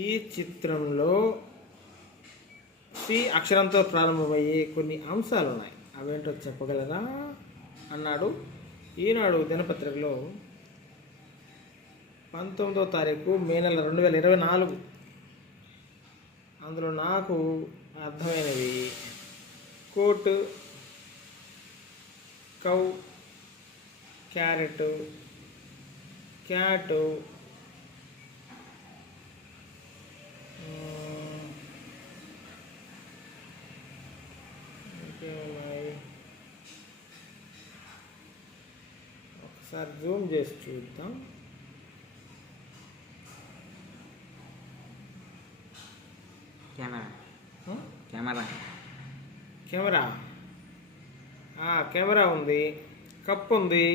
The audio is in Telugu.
ఈ చిత్రంలో సి అక్షరంతో ప్రారంభమయ్యే కొన్ని అంశాలు ఉన్నాయి, అవేంటో చెప్పగలరా అన్నాడు ఈనాడు దినపత్రికలో 19వ తారీఖు మే నెల 2024. అందులో నాకు అర్థమైనవి కోట్, కౌ, క్యారెట్, క్యాట్, ఇంకేమున్నాయి ఒకసారి జూమ్ చేసి చూద్దాం. కెమెరా కెమెరా ఉంది, కప్ ఉంది,